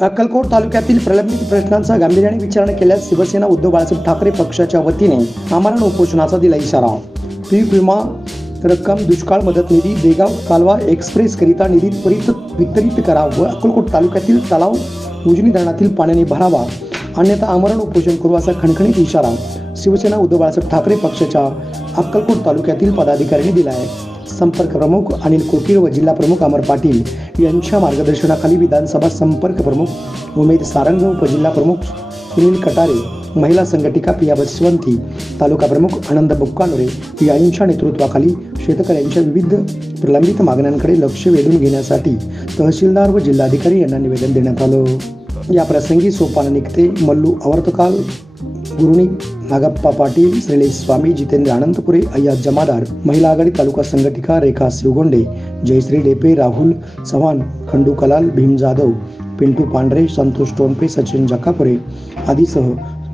अक्कलकोट तालुक्यातील प्रलंबित प्रश्नांचा गांभीर्याने विचारणा केल्यास शिवसेना उद्धव बाळासाहेब ठाकरे पक्षाच्या वतीने आमरण उपोषणाचा दिला इशारा। पीक विमा रक्कम, दुष्काळ मदत निधी, देगाव कालवा एक्सप्रेस करिता निधी त्वरित वितरित करा व अक्कलकोट तालुक्यातील तलाव उजनी धरणातील पाण्याने भरावा, अन्यथा आमरण उपोषण करू असा खणखणीत इशारा शिवसेना उद्धव बाळासाहेब ठाकरे पक्षाच्या अक्कलकोट तालुक्यातील पदाधिकाऱ्यांनी दिला आहे। संपर्क प्रमुख अनिल कोकीळ व जिल्हा प्रमुख अमर पाटील यांच्या मार्गदर्शनाखाली विधानसभा संपर्क प्रमुख उमेद सारंग, उपजिल्हा प्रमुख सुनील कटारे, महिला संघटिका पिया बसवंती, तालुका प्रमुख आनंद बुक्कानोरे यांच्या नेतृत्वाखाली शेतकऱ्यांच्या विविध प्रलंबित मागण्यांकडे लक्ष वेधून घेण्यासाठी तहसीलदार व जिल्हाधिकारी यांना निवेदन देण्यात आलं। या प्रसंगी सोपान निकते, मल्लू आवर्तकाल, गुरुणी नागप्पा पाटील, श्रीलेश स्वामी, जितेंद्र आनंदपुरे, अय्याज जमादार, महिला आघाडी तालुका संघटिका रेखा शिवगोंडे, जयश्री डेपे, राहुल चव्हाण, खंडू कलाल, भीम जाधव, पिंटू पांढरे, संतोष टोंपे, सचिन जकापुरे आदीसह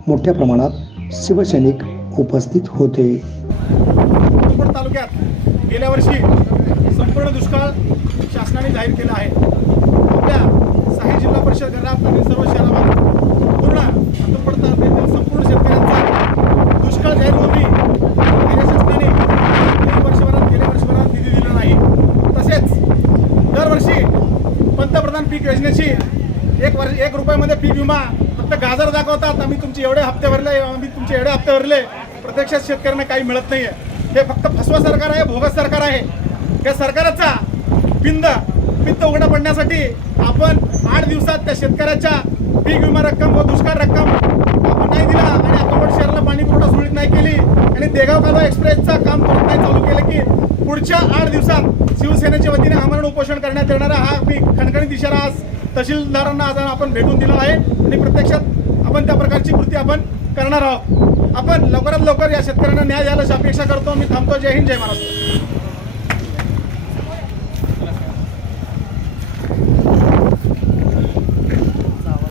मोठ्या प्रमाणात शिवसैनिक उपस्थित होते। अक्कलकोट तालुक्यात गेल्या वर्षी संपूर्ण दुष्काळ शासनाने जाहीर केला आहे। आपल्या 6 जिल्हा परिषद गणात आणि सर्व शहरात पूर्ण अक्कलकोट तालुक्यातील संपूर्ण शेतकऱ्यांचा दुष्काळ जाहीर होऊनही गेल्या शासनाने गेल्या वर्षभरात निधी दिला नाही। तसेच दरवर्षी पंतप्रधान पीक योजनेची 1 रुपयामध्ये पीक विमा फक्त गाजर दाखवतात, आम्ही तुमचे एवढे हप्ते भरले, प्रत्यक्षात शेतकऱ्यांना काही मिळत नाहीये। हे फक्त फसवा सरकार आहे, भोगस सरकार आहे। या सरकारचा पित्त उघडा पडण्यासाठी आपण 8 दिवसात त्या शेतकऱ्याच्या पीक विमा रक्कम व दुष्काळ रक्कम आपण नाही दिला आणि अक्कलकोट शहराला पाणी पुरवठा सुरळीत नाही केली आणि देगाव कालवा एक्सप्रेसचा काम परत नाही चालू केलं की पुढच्या 8 दिवसात शिवसेनेच्या वतीने आमरण उपोषण करण्यात येणारा हा मी खणखणीत इशारा आज तहसीलदारांना आज आपण भेटून दिला आहे आणि प्रत्यक्षात आपण त्या प्रकारची कृती आपण करणार आहोत। आपण लवकरात लवकर या शेतकऱ्यांना न्याय द्यायला अपेक्षा करतो। मी थांबतो। जय हिंद, जय महाराष्ट्र।